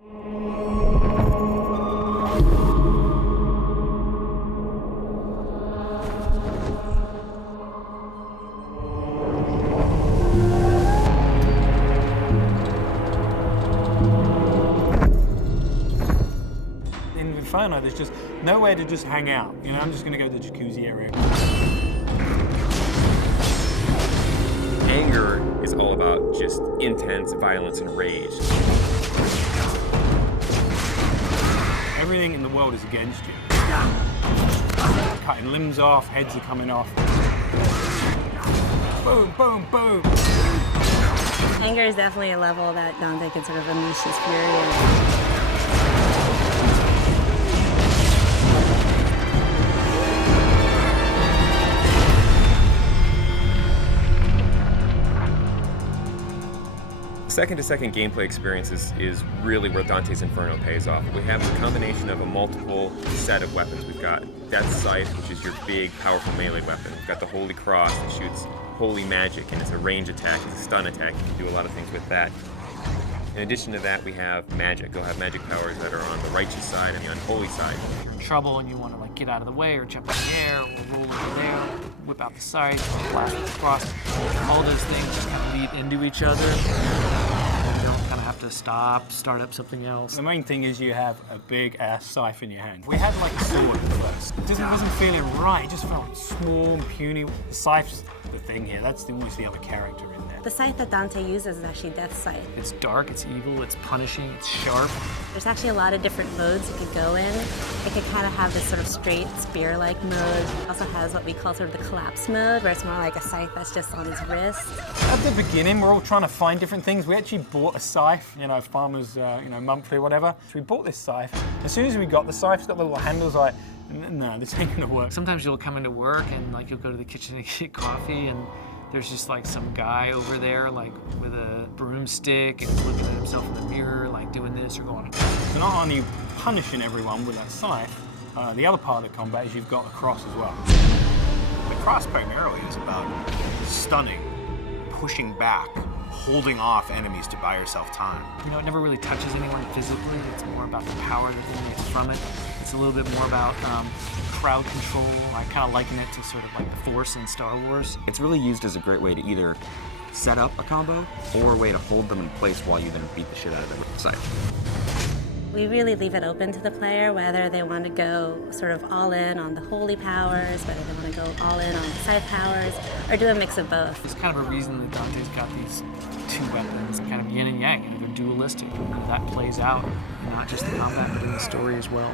In Inferno, there's just nowhere to just hang out. You know, I'm just gonna go to the jacuzzi area. Anger is all about just intense violence and rage. Everything in the world is against you. Cutting limbs off, heads are coming off. Boom, boom, boom. Anger is definitely a level that Dante can sort of unleash his fury in. Second-to-second gameplay experience is really where Dante's Inferno pays off. We have a combination of a multiple set of weapons. We've got Death Scythe, which is your big, powerful melee weapon. We've got the Holy Cross that shoots holy magic, and it's a range attack, it's a stun attack. You can do a lot of things with that. In addition to that, we have magic. You'll have magic powers that are on the righteous side and the unholy side. If you're in trouble and you want to like get out of the way or jump in the air or roll over there, whip out the scythe, blast with the cross, all those things just kind of lead into each other. And you don't kind of have to stop, start up something else. The main thing is you have a big ass scythe in your hand. We had like a sword at first. It just wasn't feeling right. It just felt small and puny. The scythe's the thing here. That's almost the other character in there. The scythe that Dante uses is actually Death Scythe. It's dark, it's evil, it's punishing, it's sharp. There's actually a lot of different modes it could go in. It could kind of have this sort of straight spear-like mode. It also has what we call sort of the collapse mode, where it's more like a scythe that's just on his wrist. At the beginning, we're all trying to find different things. We actually bought a scythe, you know, farmers, monthly or whatever. So we bought this scythe. As soon as we got the scythe, it's got the little handles like, no, this ain't gonna work. Sometimes you'll come into work and like you'll go to the kitchen to get coffee and there's just like some guy over there like with a broomstick and looking at himself in the mirror like doing this or going. So not only punishing everyone with that scythe, the other part of the combat is you've got a cross as well. The cross primarily is about stunning, pushing back, holding off enemies to buy yourself time. You know, it never really touches anyone physically. It's more about the power that emanates from it. It's a little bit more about crowd control. I kind of liken it to sort of like the Force in Star Wars. It's really used as a great way to either set up a combo or a way to hold them in place while you then beat the shit out of them with the scythe. We really leave it open to the player whether they want to go sort of all in on the holy powers, whether they want to go all in on the scythe powers, or do a mix of both. There's kind of a reason that Dante's got these two weapons, kind of yin and yang, you know, they're dualistic. And that plays out in not just the combat, but in the story as well.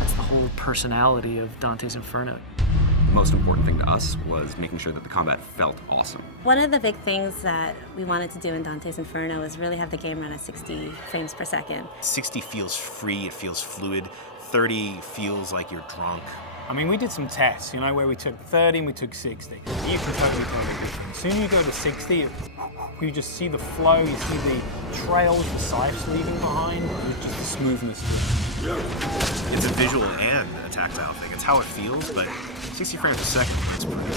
That's the whole personality of Dante's Inferno. The most important thing to us was making sure that the combat felt awesome. One of the big things that we wanted to do in Dante's Inferno is really have the game run at 60 frames per second. 60 feels free, it feels fluid. 30 feels like you're drunk. I mean, we did some tests, you know, where we took 30 and we took 60. You can totally tell the difference. As soon as you go to 60, you just see the flow, you see the trails the scythe's leaving behind, just the smoothness of it. It's a visual and a tactile thing. It's how it feels, but 60 frames a second is pretty good.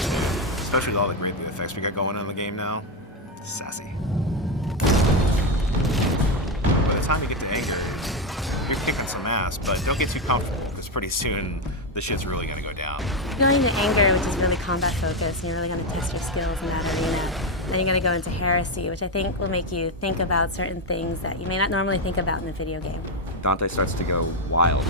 Especially with all the great effects we got going on in the game now. Sassy. By the time you get to anger, you're kicking some ass, but don't get too comfortable, because pretty soon the shit's really gonna go down. Going to anger, which is really combat focused, and you're really gonna test your skills in that arena. Then you're gonna go into heresy, which I think will make you think about certain things that you may not normally think about in a video game. Dante starts to go wild.